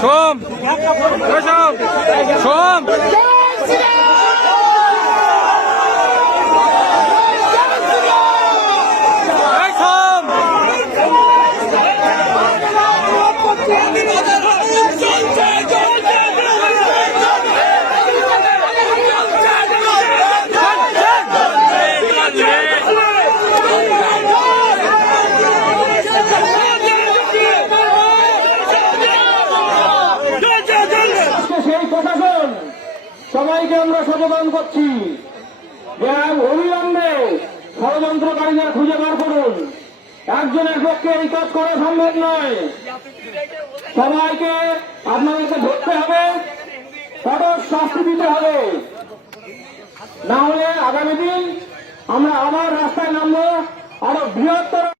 সোম সোম সবাইকে আমরা সচেতন করছি। অবিলম্বে ষড়যন্ত্রকারীদের খুঁজে বার করুন। একজনের পক্ষে এই কাজ করা সম্ভব নয়। সবাইকে আপনাদেরকে ধরতে হবে। কঠোর শাস্তি দিতে হবে। না হলে আগামী দিন আমরা আবার রাস্তায় নামবো। আরও বৃহত্তর